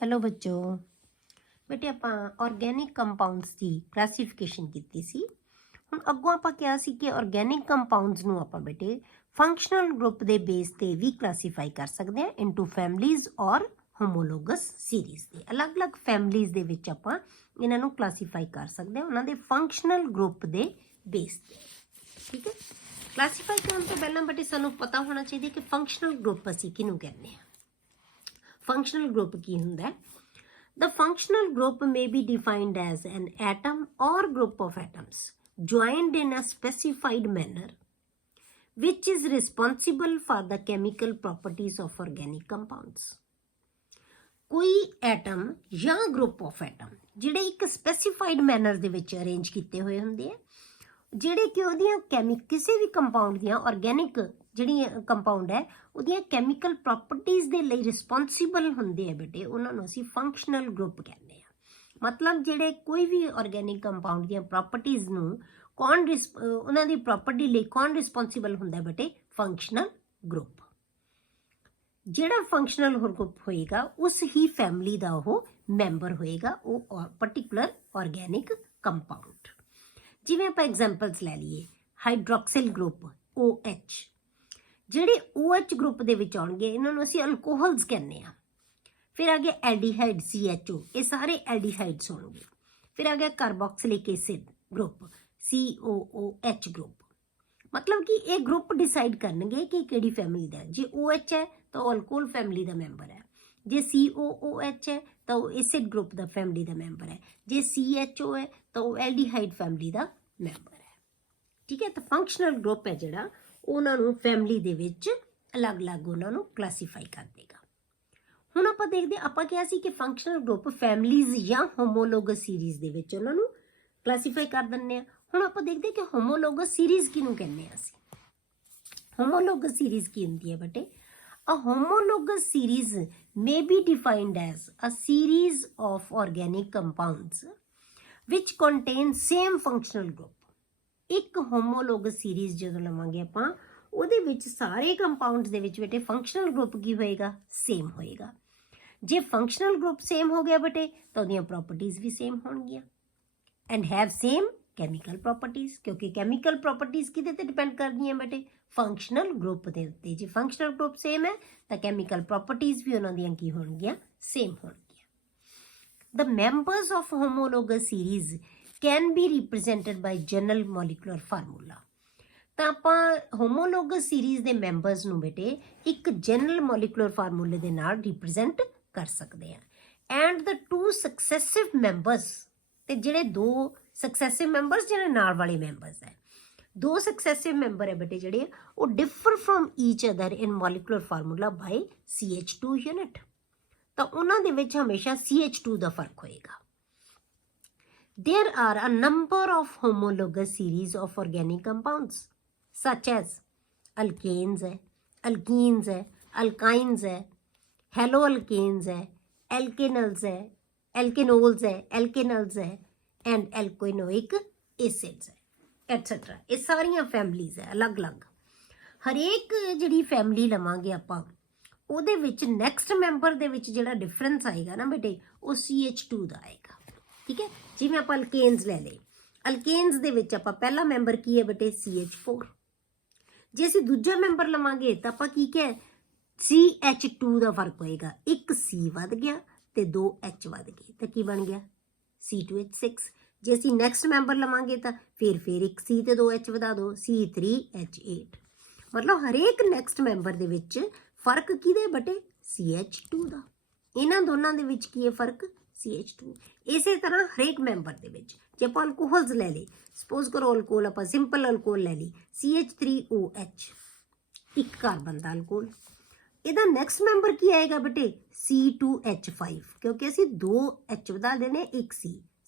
Hello बच्चों। बेटे ਆਪਾਂ ਆਰਗੈਨਿਕ ਕੰਪਾਊਂਡਸ ਦੀ ਕਲਾਸੀਫਿਕੇਸ਼ਨ ਕੀਤੀ ਸੀ। ਹੁਣ ਅੱਗੋਂ ਆਪਾਂ ਕਿਹਾ ਸੀ ਕਿ ਆਰਗੈਨਿਕ ਕੰਪਾਊਂਡਸ ਨੂੰ ਆਪਾਂ ਬੇਟੇ ਫੰਕਸ਼ਨਲ ਗਰੁੱਪ ਦੇ ਬੇਸ ਤੇ ਵੀ ਕਲਾਸੀਫਾਈ ਕਰ ਸਕਦੇ ਹਾਂ ਇਨਟੂ ਫੈਮਲੀਜ਼ ਔਰ ਹੋਮੋਲੋਗਸ ਸੀਰੀਜ਼ ਦੇ ਅਲੱਗ-ਅਲੱਗ ਫੈਮਲੀਜ਼ ਦੇ ਵਿੱਚ ਆਪਾਂ ਇਹਨਾਂ ਨੂੰ ਕਲਾਸੀਫਾਈ ਕਰ ਸਕਦੇ ਹਾਂ ਉਹਨਾਂ ਦੇ ਫੰਕਸ਼ਨਲ ਗਰੁੱਪ ਦੇ ਬੇਸ ਤੇ। ਠੀਕ ਹੈ, ਕਲਾਸੀਫਾਈ ਕਰਨ ਤੋਂ ਪਹਿਲਾਂ ਬੇਟੇ ਸਾਨੂੰ ਪਤਾ ਹੋਣਾ ਚਾਹੀਦਾ ਕਿ ਫੰਕਸ਼ਨਲ ਗਰੁੱਪ ਅਸੀਂ ਕਿਹਨੂੰ ਕਹਿੰਦੇ ਹਾਂ। ਫੰਕਸ਼ਨਲ ਗਰੁੱਪ ਕੀ ਹੁੰਦਾ ਹੈ? The functional group may be defined as an atom or group of atoms joined in a specified manner which is responsible for the chemical properties of organic compounds. ਕੋਈ atom ਜਾਂ group of atom ਜਿਹੜੇ ਇੱਕ specified manner ਦੇ ਵਿੱਚ arrange ਕੀਤੇ ਹੋਏ ਹੁੰਦੇ ਆ, ਜਿਹੜੇ ਕਿ ਉਹਦੀਆਂ ਕਿਸੇ ਵੀ ਕੰਪਾਊਂਡ ਦੀਆਂ ਆਰਗੈਨਿਕ ਜਿਹੜੀ ਕੰਪਾਊਂਡ ਹੈ ਉਹਦੀਆਂ ਕੈਮੀਕਲ ਪ੍ਰੋਪਰਟੀਜ਼ ਦੇ ਲਈ ਰਿਸਪੌਂਸੀਬਲ ਹੁੰਦੇ ਆ ਬੇਟੇ, ਉਹਨਾਂ ਨੂੰ ਅਸੀਂ ਫੰਕਸ਼ਨਲ ਗਰੁੱਪ ਕਹਿੰਦੇ ਆ। ਮਤਲਬ ਜਿਹੜੇ ਕੋਈ ਵੀ ਆਰਗੈਨਿਕ ਕੰਪਾਊਂਡ ਦੀਆਂ ਪ੍ਰੋਪਰਟੀਜ਼ ਨੂੰ ਉਹਨਾਂ ਦੀ ਪ੍ਰੋਪਰਟੀ ਲਈ ਕੌਣ ਰਿਸਪੌਂਸੀਬਲ ਹੁੰਦਾ ਬੇਟੇ? Functional group. ਜਿਹੜਾ ਫੰਕਸ਼ਨਲ ਗਰੁੱਪ ਹੋਏਗਾ ਉਸ ਹੀ ਫੈਮਿਲੀ ਦਾ ਉਹ ਮੈਂਬਰ ਹੋਏਗਾ, ਉਹ ਪਰਟੀਕੂਲਰ ਆਰਗੈਨਿਕ ਕੰਪਾਊਂਡ। ਜਿਵੇਂ ਆਪਾਂ ਐਗਜ਼ਾਮਪਲਸ ਲੈ ਲਈਏ, ਹਾਈਡਰੋਕਸਿਲ ਗਰੁੱਪ OH, ਜਿਹੜੇ OH ਗਰੁੱਪ ਦੇ ਵਿੱਚ ਆਉਣਗੇ ਇਹਨਾਂ ਨੂੰ ਅਸੀਂ ਅਲਕੋਹਲਸ ਕਹਿੰਦੇ ਆ। ਫਿਰ ਆ ਗਿਆ ਐਲਡੀਹਾਈਡ CHO, ਇਹ ਸਾਰੇ ਐਲਡੀਹਾਈਡਸ ਹੋਣਗੇ। ਫਿਰ ਆ ਗਿਆ ਕਾਰਬੋਕਸਿਲਿਕ ਐਸਿਡ ਗਰੁੱਪ COOH ਗਰੁੱਪ। ਮਤਲਬ ਕਿ ਇਹ ਗਰੁੱਪ ਡਿਸਾਈਡ ਕਰਨਗੇ ਕਿ ਕਿਹੜੀ ਫੈਮਿਲੀ ਦਾ। ਜੇ OH ਹੈ ਤਾਂ ਉਹ ਅਲਕੋਹਲ ਫੈਮਿਲੀ ਦਾ ਮੈਂਬਰ ਹੈ, ਜੇ COOH ਹੈ ਤਾਂ ਉਹ ਐਸਿਡ ਗਰੁੱਪ ਦਾ ਫੈਮਿਲੀ ਦਾ ਮੈਂਬਰ ਹੈ, ਜੇ CHO ਹੈ ਤਾਂ ਉਹ ਐਲਡੀਹਾਈਡ ਫੈਮਿਲੀ ਦਾ ਮੈਂਬਰ ਹੈ। ਠੀਕ ਹੈ, ਤਾਂ ਫੰਕਸ਼ਨਲ ਗਰੁੱਪ ਹੈ ਜਿਹੜਾ ਉਹਨਾਂ ਨੂੰ ਫੈਮਿਲੀ ਦੇ ਵਿੱਚ ਅਲੱਗ-ਅਲੱਗ ਉਹਨਾਂ ਨੂੰ ਕਲਾਸੀਫਾਈ ਕਰ ਦੇਗਾ। ਹੁਣ ਆਪਾਂ ਦੇਖਦੇ ਆਪਾਂ ਕਿਹਾ ਸੀ ਕਿ ਫੰਕਸ਼ਨਲ ਗਰੁੱਪ ਫੈਮਲੀਜ਼ ਜਾਂ ਹੋਮੋਲੋਗਸ ਸੀਰੀਜ਼ ਦੇ ਵਿੱਚ ਉਹਨਾਂ ਨੂੰ ਕਲਾਸੀਫਾਈ ਕਰ ਦਿੰਦੇ ਆ। ਹੁਣ ਆਪਾਂ ਦੇਖਦੇ ਕਿ ਹੋਮੋਲੋਗਸ ਸੀਰੀਜ਼ ਕਿਹਨੂੰ ਕਹਿੰਦੇ ਆ ਅਸੀਂ। ਹੋਮੋਲੋਗਸ ਸੀਰੀਜ਼ ਕੀ ਹੁੰਦੀ ਹੈ ਬੇਟੇ? A homologous series may be defined as a series of organic compounds which contain same functional group. ਇੱਕ ਹੋਮੋਲੋਗਸ ਸੀਰੀਜ਼ ਜਦੋਂ ਲਵਾਂਗੇ ਆਪਾਂ ਉਹਦੇ ਵਿੱਚ ਸਾਰੇ ਕੰਪਾਊਂਡਸ ਦੇ ਵਿੱਚ ਬੇਟੇ ਫੰਕਸ਼ਨਲ ਗਰੁੱਪ ਕੀ ਹੋਏਗਾ? ਸੇਮ ਹੋਏਗਾ। ਜੇ ਫੰਕਸ਼ਨਲ ਗਰੁੱਪ ਸੇਮ ਹੋ ਗਿਆ ਬੇਟੇ ਤਾਂ ਉਹਦੀਆਂ ਪ੍ਰੋਪਰਟੀਜ਼ ਵੀ ਸੇਮ ਹੋਣਗੀਆਂ and have same chemical properties, ਕਿਉਂਕਿ ਕੈਮੀਕਲ ਪ੍ਰੋਪਰਟੀਜ਼ ਕਿਹਦੇ ਤੇ ਡਿਪੈਂਡ ਕਰਦੀਆਂ ਬੇਟੇ? ਫੰਕਸ਼ਨਲ ਗਰੁੱਪ ਦੇ ਉੱਤੇ। ਜੇ ਫੰਕਸ਼ਨਲ ਗਰੁੱਪ ਸੇਮ ਹੈ ਤਾਂ ਕੈਮੀਕਲ ਪ੍ਰੋਪਰਟੀਜ਼ ਵੀ ਉਹਨਾਂ ਦੀਆਂ ਕੀ ਹੋਣਗੀਆਂ? ਸੇਮ ਹੋਣਗੀਆਂ। The members of homologous series can be represented by general molecular formula. ਤਾਂ ਆਪਾਂ ਹੋਮੋਲੋਗਸ ਸੀਰੀਜ਼ ਦੇ ਮੈਂਬਰਸ ਨੂੰ ਬੇਟੇ ਇੱਕ ਜਨਰਲ ਮੋਲੀਕੂਲਰ ਫਾਰਮੂਲੇ ਦੇ ਨਾਲ ਰਿਪਰੈਜ਼ੈਂਟ ਕਰ ਸਕਦੇ ਹਾਂ। ਐਂਡ ਦ ਟੂ ਸਕਸੈਸਿਵ ਮੈਂਬਰਸ, ਤੇ ਜਿਹੜੇ ਦੋ ਸਕਸੈਸਿਵ ਮੈਂਬਰਸ ਜਿਹੜੇ ਨਾਲ ਵਾਲੇ ਮੈਂਬਰਸ ਹੈ, ਦੋ ਸਕਸੈਸਿਵ ਮੈਂਬਰ ਹੈ ਬੇਟੇ ਜਿਹੜੇ ਉਹ differ from each other in molecular formula by CH2 unit. ਤਾਂ ਉਹਨਾਂ ਦੇ ਵਿੱਚ ਹਮੇਸ਼ਾ CH2 ਦਾ ਫਰਕ ਹੋਏਗਾ। There are a number of homologous series of organic compounds such as alkanes है, alkenes है, alkynes है, haloalkanes है, alkanals है, alkanols है, alkanals है and alkanoic acids है, etc. ਇਹ ਸਾਰੀਆਂ ਫੈਮਲੀਜ਼ ਹੈ ਅਲੱਗ-ਅਲੱਗ। ਹਰੇਕ ਜਿਹੜੀ ਫੈਮਲੀ ਲਵਾਂਗੇ ਆਪਾਂ ਉਹਦੇ ਵਿੱਚ ਨੈਕਸਟ ਮੈਂਬਰ ਦੇ ਵਿੱਚ ਜਿਹੜਾ ਡਿਫਰੈਂਸ ਆਏਗਾ ਨਾ ਬੇਟੇ ਉਹ CH2 ਦਾ ਆਏਗਾ। ਠੀਕ ਹੈ, ਜਿਵੇਂ ਆਪਾਂ ਅਲਕੇਨਸ ਲੈ ਲਏ, ਅਲਕੇਨਸ ਦੇ ਵਿੱਚ ਆਪਾਂ ਪਹਿਲਾ ਮੈਂਬਰ ਕੀ ਹੈ ਬੇਟੇ? CH4। ਜੇ ਅਸੀਂ ਦੂਜਾ ਮੈਂਬਰ ਲਵਾਂਗੇ ਤਾਂ ਆਪਾਂ ਕੀ ਕਿਹਾ? CH2 ਦਾ ਫਰਕ ਹੋਏਗਾ, ਇੱਕ C ਵੱਧ ਗਿਆ ਤੇ 2 H ਵੱਧ ਗਏ ਤਾਂ ਕੀ ਬਣ ਗਿਆ? C2H6। ਜੇ ਅਸੀਂ ਨੈਕਸਟ ਮੈਂਬਰ ਲਵਾਂਗੇ ਤਾਂ ਫਿਰ ਇੱਕ C ਤੇ 2 H ਵਧਾ ਦਿਓ, C3H8। ਮਤਲਬ ਹਰੇਕ ਨੈਕਸਟ ਮੈਂਬਰ ਦੇ ਵਿੱਚ ਫਰਕ ਕਿਹਦਾ ਬੇਟੇ? CH2 ਦਾ। ਇਹਨਾਂ ਦੋਨਾਂ ਦੇ ਵਿੱਚ ਕੀ ਹੈ ਫਰਕ? CH2। ਇਸੇ ਤਰ੍ਹਾਂ ਹਰੇਕ ਮੈਂਬਰ ਦੇ ਵਿੱਚ ਜੇ ਆਪਾਂ ਅਲਕੋਹਲਸ ਲੈ ਲਈ, ਸਪੋਜ਼ ਕਰੋ ਅਲਕੋਹਲ ਆਪਾਂ ਸਿੰਪਲ ਅਲਕੋਹਲ ਲੈ ਲਈ CH3OH, ਇੱਕ ਕਾਰਬਨ ਦਾ ਅਲਕੋਹਲ, ਇਹਦਾ ਨੈਕਸਟ ਮੈਂਬਰ ਕੀ ਆਏਗਾ ਬੇਟੇ? C2H5, ਕਿਉਂਕਿ ਅਸੀਂ 2 H ਵਧਾ ਦੇਣੇ, ਇੱਕ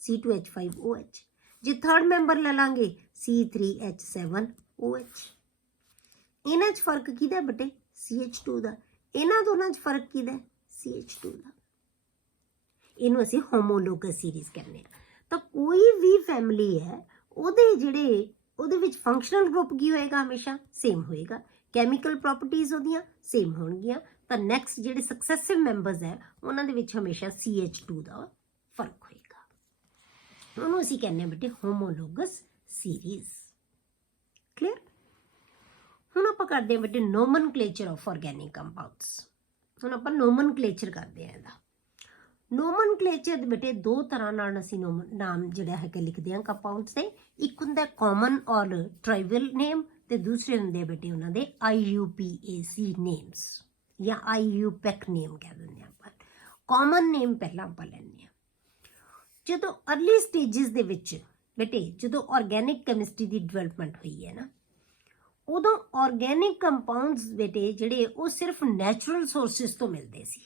C2H5OH। ਜੇ ਥਰਡ ਮੈਂਬਰ ਲੈ ਲਾਂਗੇ C3H7OH। ਇਹਨਾਂ 'ਚ ਫਰਕ ਕਿਹਦਾ ਬੇਟੇ? CH2 ਦਾ। ਇਹਨਾਂ ਦੋਨਾਂ 'ਚ ਫਰਕ ਕਿਹਦਾ? CH2 ਦਾ। ਇਹਨੂੰ ਅਸੀਂ ਹੋਮੋਲੋਗਸ ਸੀਰੀਜ਼ ਕਹਿੰਦੇ ਹਾਂ। ਤਾਂ ਕੋਈ ਵੀ ਫੈਮਿਲੀ ਹੈ ਉਹਦੇ ਵਿੱਚ ਫੰਕਸ਼ਨਲ ਗਰੁੱਪ ਕੀ ਹੋਏਗਾ? ਹਮੇਸ਼ਾ ਸੇਮ ਹੋਏਗਾ। ਕੈਮੀਕਲ ਪ੍ਰੋਪਰਟੀਜ਼ ਉਹਦੀਆਂ ਸੇਮ ਹੋਣਗੀਆਂ, ਤਾਂ ਨੈਕਸਟ ਜਿਹੜੇ ਸਕਸੈਸਿਵ ਮੈਂਬਰਸ ਹੈ ਉਹਨਾਂ ਦੇ ਵਿੱਚ ਹਮੇਸ਼ਾ CH2 ਦਾ ਫਰਕ ਹੋਏਗਾ। ਉਹਨੂੰ ਅਸੀਂ ਕਹਿੰਦੇ ਹਾਂ ਬੇਟੇ ਹੋਮੋਲੋਗਸ ਸੀਰੀਜ਼। ਕਲੀਅਰ। ਹੁਣ ਆਪਾਂ ਕਰਦੇ ਹਾਂ ਬੇਟੇ ਨੋਮਨਕਲੇਚਰ ਆਫ ਆਰਗੈਨਿਕ ਕੰਪਾਊਂਡਸ। ਹੁਣ ਆਪਾਂ ਨੋਮਨਕਲੇਚਰ ਕਰਦੇ ਹਾਂ ਇਹਦਾ। ਨੋਮਨਕਲੇਚਰ ਦੇ ਬੇਟੇ ਦੋ ਤਰ੍ਹਾਂ ਨਾਲ ਅਸੀਂ ਨਾਮ ਜਿਹੜਾ ਹੈਗਾ ਲਿਖਦੇ ਹਾਂ ਕੰਪਾਊਂਡਸ ਦੇ। ਇੱਕ ਹੁੰਦਾ ਕਾਮਨ ਔਰ ਟ੍ਰਾਈਬਲ ਨੇਮ ਤੇ ਦੂਸਰੇ ਹੁੰਦੇ ਬੇਟੇ ਉਹਨਾਂ ਦੇ IUPAC ਨੇਮਸ ਜਾਂ IUPAC ਨੇਮ ਕਹਿ ਦਿੰਦੇ ਆਪਾਂ। ਕਾਮਨ ਨੇਮ ਪਹਿਲਾਂ ਆਪਾਂ ਲੈਂਦੇ ਹਾਂ। ਜਦੋਂ ਅਰਲੀ ਸਟੇਜਸ ਦੇ ਵਿੱਚ ਬੇਟੇ ਜਦੋਂ ਆਰਗੈਨਿਕ ਕੈਮਿਸਟਰੀ ਦੀ ਡਿਵੈਲਪਮੈਂਟ ਹੋਈ ਹੈ ਨਾ, ਉਦੋਂ ਆਰਗੈਨਿਕ ਕੰਪਾਊਂਡਸ ਬੇਟੇ ਜਿਹੜੇ ਉਹ ਸਿਰਫ ਨੈਚੁਰਲ ਸੋਰਸਿਸ ਤੋਂ ਮਿਲਦੇ ਸੀ।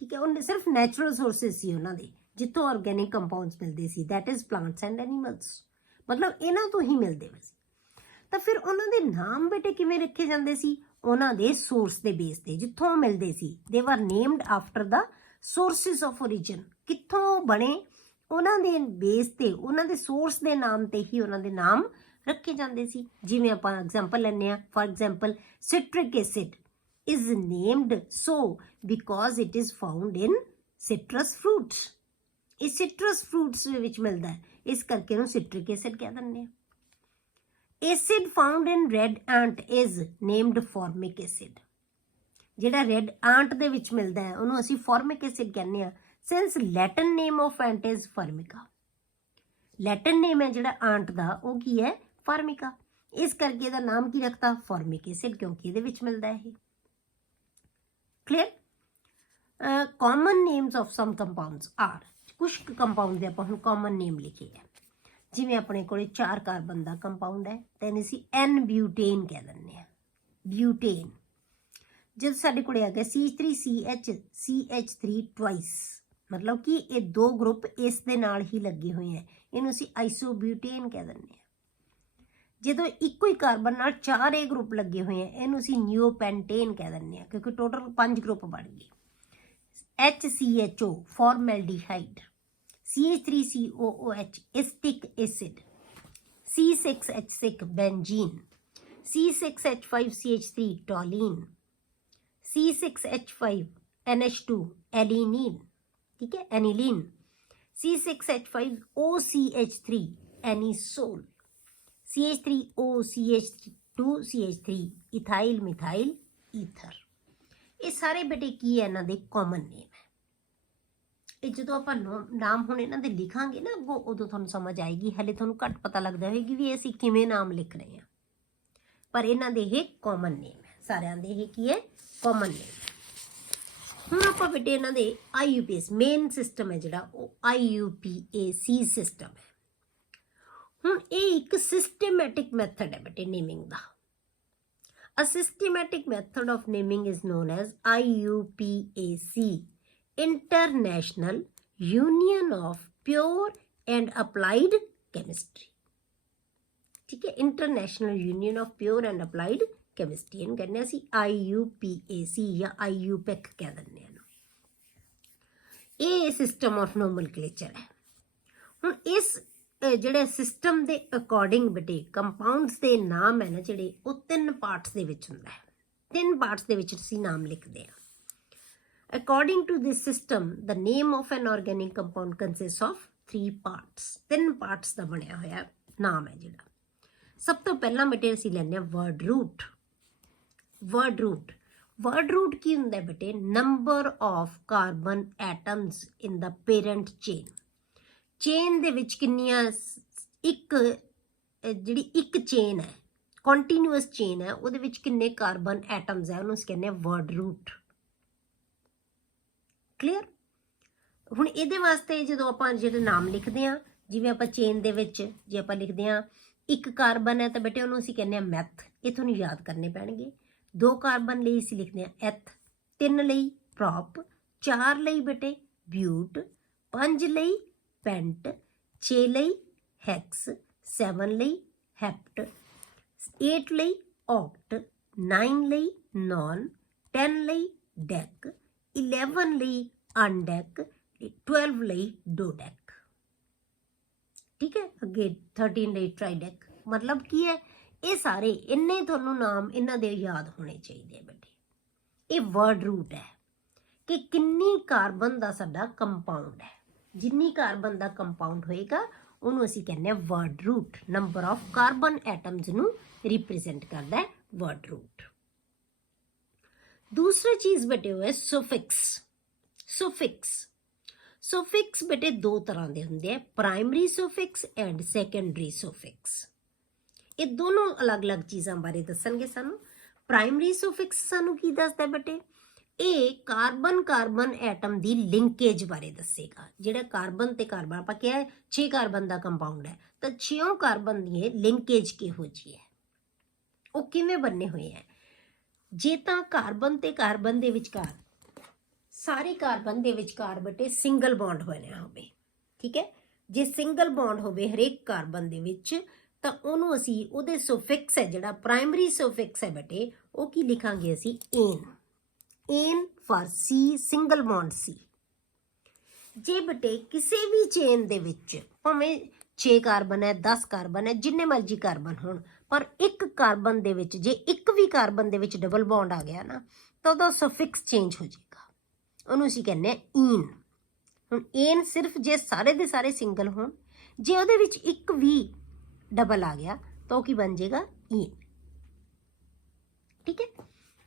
ਠੀਕ ਹੈ, ਉਹ ਸਿਰਫ ਨੈਚੁਰਲ ਸੋਰਸਿਸ ਸੀ ਉਹਨਾਂ ਦੇ ਜਿੱਥੋਂ ਆਰਗੈਨਿਕ ਕੰਪਾਊਂਡਸ ਮਿਲਦੇ ਸੀ, that is plants and animals. ਮਤਲਬ ਇਹਨਾਂ ਤੋਂ ਹੀ ਮਿਲਦੇ ਸੀ। ਤਾਂ ਫਿਰ ਉਹਨਾਂ ਦੇ ਨਾਮ ਬੇਟੇ ਕਿਵੇਂ ਰੱਖੇ ਜਾਂਦੇ ਸੀ? ਉਹਨਾਂ ਦੇ ਸੋਰਸ ਦੇ ਬੇਸ ਤੇ, ਜਿੱਥੋਂ ਮਿਲਦੇ ਸੀ। ਦੇ ਵਰ named after the sources of origin. ਕਿੱਥੋਂ ਬਣੇ ਉਹਨਾਂ ਦੇ ਬੇਸ ਤੇ, ਉਹਨਾਂ ਦੇ ਸੋਰਸ ਦੇ ਨਾਮ ਤੇ ਹੀ ਉਹਨਾਂ ਦੇ ਨਾਮ ਰੱਖੇ ਜਾਂਦੇ ਸੀ। ਜਿਵੇਂ ਆਪਾਂ ਐਗਜ਼ਾਮਪਲ ਲੈਂਦੇ ਹਾਂ, for example citric acid is named so because it is found in citrus fruits. ਇਹ citrus fruits ਵਿੱਚ ਮਿਲਦਾ ਹੈ, ਇਸ ਕਰਕੇ ਉਹਨੂੰ citric acid ਕਹਿ ਦਿੰਦੇ ਆ। acid found in red ant is named formic acid. ਜਿਹੜਾ red ant ਦੇ ਵਿੱਚ ਮਿਲਦਾ ਹੈ ਉਹਨੂੰ ਅਸੀਂ formic acid ਕਹਿੰਦੇ ਆ, since Latin name of ant is formica. Latin name ਹੈ ਜਿਹੜਾ ant ਦਾ ਉਹ ਕੀ ਹੈ? formica. ਇਸ ਕਰਕੇ ਇਹਦਾ ਨਾਮ ਕੀ ਰੱਖਤਾ? formic acid, ਕਿਉਂਕਿ ਇਹਦੇ ਵਿੱਚ ਮਿਲਦਾ ਹੈ ਇਹ। Clear. Common names of some compounds are, ਕੁਝ ਕੰਪਾਊਂਡ ਦੇ ਆਪਾਂ ਹੁਣ ਕਾਮਨ ਨੇਮ ਲਿਖੇ ਹੈ। ਜਿਵੇਂ ਆਪਣੇ ਕੋਲੇ 4 ਕਾਰਬਨ ਦਾ ਕੰਪਾਊਂਡ ਹੈ ਤਾਂ ਅਸੀਂ N ਬਿਊਟੇਨ ਕਹਿ ਦਿੰਦੇ ਹਾਂ। ਬਿਊਟੇਨ। ਜਦ ਸਾਡੇ ਕੋਲੇ ਆ ਗਿਆ C3CH3 ਟਵਾਈਸ, ਮਤਲਬ ਕਿ ਇਹ ਦੋ ਗਰੁੱਪ ਇਸ ਦੇ ਨਾਲ ਹੀ ਲੱਗੇ ਹੋਏ ਹੈ, ਇਹਨੂੰ ਅਸੀਂ ਆਈਸੋਬਿਊਟੇਨ ਕਹਿ ਦਿੰਦੇ ਹਾਂ। ਜਦੋਂ ਇੱਕੋ ਹੀ ਕਾਰਬਨ ਨਾਲ 4 ਗਰੁੱਪ ਲੱਗੇ ਹੋਏ ਆ ਇਹਨੂੰ ਅਸੀਂ ਨਿਓਪੈਂਟੇਨ ਕਹਿ ਦਿੰਦੇ ਹਾਂ, ਕਿਉਂਕਿ ਟੋਟਲ 5 ਗਰੁੱਪ ਬਣ ਗਏ। HCHO ਫਾਰਮੈਲਡੀਹਾਈਡ, CH3COOH ਐਸਟਿਕ acid, C6H6 ਬੈਂਜੀਨ, C6H5CH3 ਟੋਲੀਨ, C6H5NH2 ਐਲੀਨੀਨ, ਠੀਕ ਹੈ, ਐਨੀਲੀਨ, C6H5OCH3 ਐਨੀਸੋਲ, CH3OCH2CH3 ਇਥਾਈਲ ਮਿਥਾਈਲ ਈਥਰ। ਇਹ ਸਾਰੇ ਬੇਟੇ ਕੀ ਹੈ? ਇਹਨਾਂ ਦੇ ਕਾਮਨ ਨੇਮ ਹੈ। ਇਹ ਜਦੋਂ ਆਪਾਂ ਨਾਮ ਹੁਣ ਇਹਨਾਂ ਦੇ ਲਿਖਾਂਗੇ ਨਾ ਅੱਗੋਂ, ਉਦੋਂ ਤੁਹਾਨੂੰ ਸਮਝ ਆਏਗੀ। ਹਲੇ ਤੁਹਾਨੂੰ ਘੱਟ ਪਤਾ ਲੱਗਦਾ ਹੋਏਗੀ ਵੀ ਅਸੀਂ ਕਿਵੇਂ ਨਾਮ ਲਿਖ ਰਹੇ ਹਾਂ, ਪਰ ਇਹਨਾਂ ਦੇ ਇਹ ਕਾਮਨ ਨੇਮ ਹੈ। ਸਾਰਿਆਂ ਦੇ ਇਹ ਕੀ ਹੈ? ਕਾਮਨ ਨੇਮ। ਹੁਣ ਆਪਾਂ ਬੇਟੇ ਇਹਨਾਂ ਦੇ IUPAC ਮੇਨ ਸਿਸਟਮ ਹੈ ਜਿਹੜਾ ਉਹ IUPAC ਸਿਸਟਮ ਹੈ। ਹੁਣ ਇਹ ਇੱਕ ਸਿਸਟੇਮੈਟਿਕ ਮੈਥਡ ਹੈ ਬੇਟੇ naming the. A systematic method of naming is known as IUPAC, International Union of Pure and Applied Chemistry. ठीक है, International Union of Pure and Applied Chemistry ਇਹਨੂੰ ਕਹਿੰਦੇ ਅਸੀਂ IUPAC ਜਾਂ IUPAC ਕਹਿ ਦਿੰਦੇ ਹਾਂ। ਇਹ ਸਿਸਟਮ ਆਫ ਨੋਮਨਕਲੇਚਰ ਹੈ। ਹੁਣ ਇਸ ਜਿਹੜੇ ਸਿਸਟਮ ਦੇ ਅਕੋਰਡਿੰਗ ਬੇਟੇ ਕੰਪਾਊਂਡਸ ਦੇ ਨਾਮ ਹੈ ਨਾ ਜਿਹੜੇ ਉਹ 3 ਪਾਰਟਸ ਦੇ ਵਿੱਚ ਹੁੰਦਾ ਹੈ। 3 ਪਾਰਟਸ ਦੇ ਵਿੱਚ ਅਸੀਂ ਨਾਮ ਲਿਖਦੇ ਹਾਂ। According to this system the name of an organic compound consist of 3 parts. 3 parts ਦਾ ਬਣਿਆ ਹੋਇਆ ਨਾਮ ਹੈ ਜਿਹੜਾ। ਸਭ ਤੋਂ ਪਹਿਲਾਂ ਬੇਟੇ ਅਸੀਂ ਲੈਂਦੇ ਹਾਂ word root. Word root, word root ਕੀ ਹੁੰਦਾ ਬੇਟੇ? Number of carbon atoms in the parent chain. Chain ਦੇ ਵਿੱਚ ਕਿੰਨੀਆਂ, ਜਿਹੜੀ ਇੱਕ ਚੇਨ ਹੈ, ਕੰਟੀਨਿਊਅਸ ਚੇਨ ਹੈ, ਉਹਦੇ ਵਿੱਚ ਕਿੰਨੇ ਕਾਰਬਨ ਐਟਮਸ ਹੈ ਉਹਨੂੰ ਅਸੀਂ ਕਹਿੰਦੇ ਹਾਂ ਵਰਡ ਰੂਟ। ਕਲੀਅਰ। ਹੁਣ ਇਹਦੇ ਵਾਸਤੇ ਜਦੋਂ ਆਪਾਂ ਜਿਹੜੇ ਨਾਮ ਲਿਖਦੇ ਹਾਂ, ਜਿਵੇਂ ਆਪਾਂ ਚੇਨ ਦੇ ਵਿੱਚ ਜੇ ਆਪਾਂ ਲਿਖਦੇ ਹਾਂ 1 ਕਾਰਬਨ ਹੈ ਤਾਂ ਬੇਟੇ ਉਹਨੂੰ ਅਸੀਂ ਕਹਿੰਦੇ ਹਾਂ ਮੈਥ। ਇਹ ਤੁਹਾਨੂੰ ਯਾਦ ਕਰਨੇ ਪੈਣਗੇ। 2 ਕਾਰਬਨ ਲਈ ਅਸੀਂ ਲਿਖਦੇ ਹਾਂ ਐਥ, 3 ਲਈ ਪ੍ਰੋਪ, 4 ਲਈ ਬੇਟੇ ਬਿਊਟ, 5 ਲਈ ਪੈਂਟ, 6 ਲਈ ਹੈਕਸ, 7 ਲਈ ਹੈਪਟ, 8 ਲਈ ਔਕਟ, 9 ਲਈ ਨੌਨ, 10 ਲਈ ਡੈਕ, 11 ਲਈ ਅਨਡੈਕ, 12 ਲਈ ਡੋਡੈਕ। ਠੀਕ ਹੈ, ਅੱਗੇ 13 ਲਈ ਟ੍ਰਾਈਡੈਕ। ਮਤਲਬ ਕੀ ਹੈ? ਇਹ ਸਾਰੇ ਇੰਨੇ ਤੁਹਾਨੂੰ ਨਾਮ ਇਹਨਾਂ ਦੇ ਯਾਦ ਹੋਣੇ ਚਾਹੀਦੇ ਆ ਬੇਟੇ। ਇਹ ਵਰਡ ਰੂਟ ਹੈ ਕਿ ਕਿੰਨੀ ਕਾਰਬਨ ਦਾ ਸਾਡਾ ਕੰਪਾਊਂਡ ਹੈ। ਜਿੰਨੀ ਕਾਰਬਨ ਦਾ ਕੰਪਾਊਂਡ ਹੋਏਗਾ ਉਹਨੂੰ ਅਸੀਂ ਕਹਿੰਦੇ ਆ word root. Number of carbon atoms ਨੂੰ ਰਿਪਰੈਜ਼ੈਂਟ ਕਰਦਾ ਹੈ ਵਰਡ ਰੂਟ। दूसरी चीज बेटे हुआ है सुफिक्स। सुफिक्स बेटे दो तरह के होंगे, primary suffix and secondary suffix. ये दोनों अलग अलग चीज़ों बारे दसणगे सानू। प्राइमरी सुफिक्स सानू की दसदा बेटे, ये कार्बन कार्बन एटम की लिंकेज बारे दसेगा। जिहड़ा कार्बन ते कार्बन आपां क्या 6 कार्बन का कंपाउंड है, तो 6 कार्बन की लिंकेज किहो जी है, वो किवें बने हुए हैं। जे तां कार्बन ते कार्बन दे विचकार सारे कार्बन दे विचकार बेटे सिंगल बॉन्ड बनिया होवे, ठीक है। जे सिंगल बॉन्ड होवे हरेक कार्बन दे विच तां ओनू असी ओहदे सुफिक्स है जिहड़ा प्राइमरी सुफिक्स है बेटे वो की लिखांगे असी N for C, single bond C. जे बेटे किसी भी चेन दे विच भावें 6 कार्बन है 10 कार्बन है जिन्ने मर्जी कार्बन होण, पर एक कार्बन दे विच जे एक भी कार्बन दे विच डबल बॉन्ड आ गया ना तो उहदा सफिक्स चेंज हो जाएगा, उहनूं असीं कहने ईन। हुण एन सिर्फ जे सारे दे सारे सिंगल होण, जे उहदे विच एक भी डबल आ गया तो वह की बन जाएगा ईन, ठीक है।